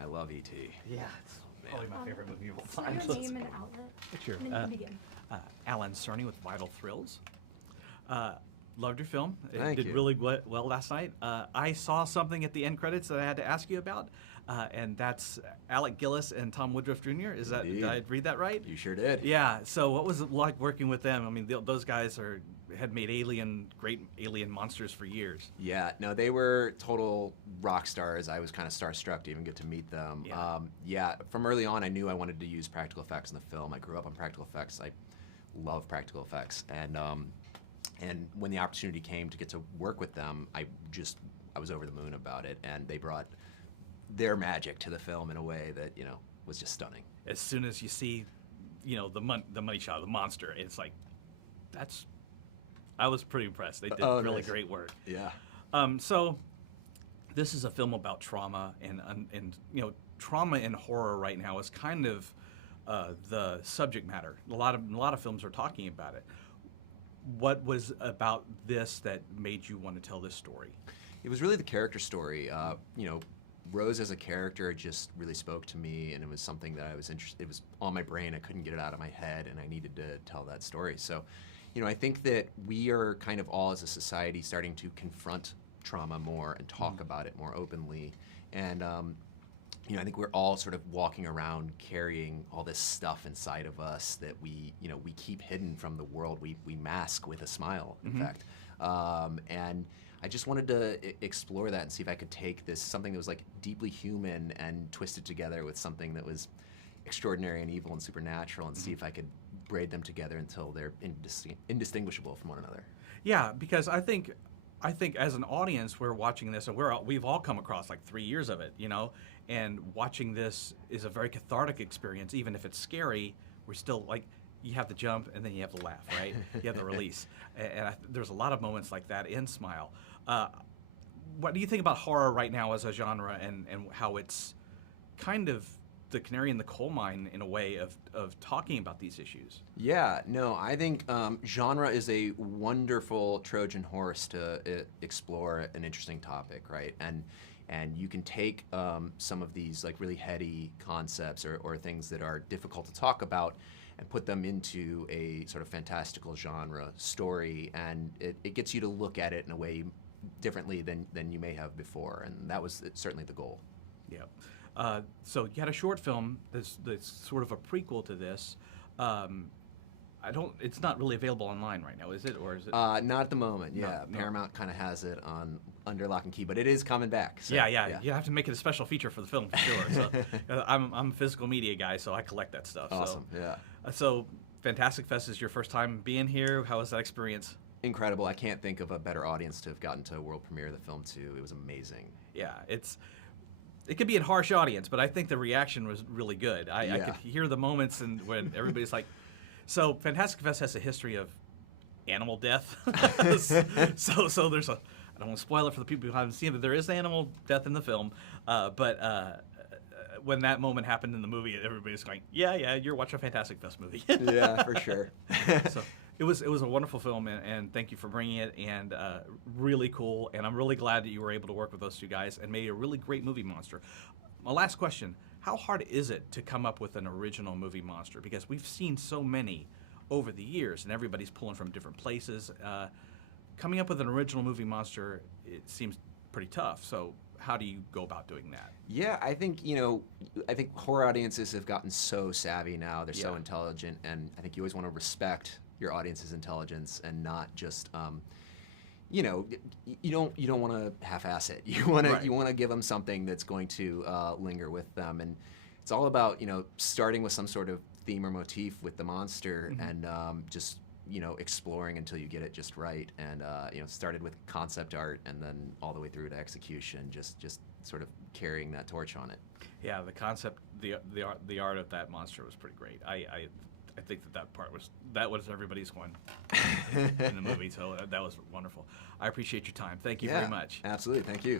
I love E.T. Yeah, it's probably my favorite movie of all So time. your name and outlet. Sure. And then you can begin. Alan Cerny with Vital Thrills. Loved your film. It Thank did you. really well last night. I saw something at the end credits that I had to ask you about, and that's Alec Gillis and Tom Woodruff Jr. Is that, Indeed. did I read that right? You sure did. Yeah. So what was it like working with them? I mean, those guys had made great alien monsters for years. Yeah, no, they were total rock stars. I was kind of starstruck to even get to meet them. Yeah. From early on, I knew I wanted to use practical effects in the film. I grew up on practical effects. I love practical effects, and when the opportunity came to get to work with them, I was over the moon about it, and they brought their magic to the film in a way that was just stunning. As soon as you see, the money shot of the monster, it's like, I was pretty impressed. They did really nice. great work. Yeah. So this is a film about trauma, and trauma and horror right now is kind of the subject matter. A lot of films are talking about it. What was about this that made you want to tell this story? It was really the character story. Rose as a character just really spoke to me, and it was something that I was interested. It was on my brain. I couldn't get it out of my head, and I needed to tell that story. So, I think that we are kind of all as a society starting to confront trauma more and talk about it more openly. And I think we're all sort of walking around carrying all this stuff inside of us that we keep hidden from the world. We mask with a smile, in fact. And I just wanted to explore that and see if I could take something that was like deeply human and twist it together with something that was extraordinary and evil and supernatural, and see if I could braid them together until they're indistinguishable from one another. Yeah, because I think as an audience, we're watching this, and we've all come across like 3 years of it, and watching this is a very cathartic experience. Even if it's scary, we're still like, you have the jump and then you have the laugh, right? You have the release, and there's a lot of moments like that in Smile. What do you think about horror right now as a genre, and how it's kind of the canary in the coal mine in a way of talking about these issues? Yeah, no, I think genre is a wonderful Trojan horse to explore an interesting topic, right? And you can take some of these like really heady concepts or things that are difficult to talk about and put them into a sort of fantastical genre story, and it gets you to look at it in a way differently than you may have before, and that was certainly the goal. Yeah. So you had a short film that's sort of a prequel to this. It's not really available online right now, is it? Or is it? Not at the moment. Yeah, No. Paramount kind of has it on under lock and key, but it is coming back. So, Yeah. You have to make it a special feature for the film for sure. So I'm a physical media guy, so I collect that stuff. Awesome. Yeah. So Fantastic Fest is your first time being here. How was that experience? Incredible. I can't think of a better audience to have gotten to a world premiere of the film too. It was amazing. Yeah, it could be a harsh audience, but I think the reaction was really good. I could hear the moments and when everybody's like, so Fantastic Fest has a history of animal death. so there's I don't want to spoil it for the people who haven't seen it, but there is animal death in the film. But when that moment happened in the movie, everybody's going, yeah, you're watching a Fantastic Fest movie. Yeah, for sure. So it was a wonderful film, and thank you for bringing it, and really cool. And I'm really glad that you were able to work with those two guys and made a really great movie monster. My last question, how hard is it to come up with an original movie monster? Because we've seen so many over the years, and everybody's pulling from different places. Coming up with an original movie monster, it seems pretty tough. So how do you go about doing that? Yeah, I think horror audiences have gotten so savvy now. They're so intelligent, and I think you always want to respect your audience's intelligence and not just you don't want to half-ass it. You want to give them something that's going to linger with them, and it's all about starting with some sort of theme or motif with the monster, and just exploring until you get it just right, and started with concept art and then all the way through to execution, just sort of carrying that torch on it. Yeah, the concept, the art of that monster was pretty great. I think that was everybody's one in the movie, so that was wonderful. I appreciate your time. Thank you very much. Absolutely, thank you.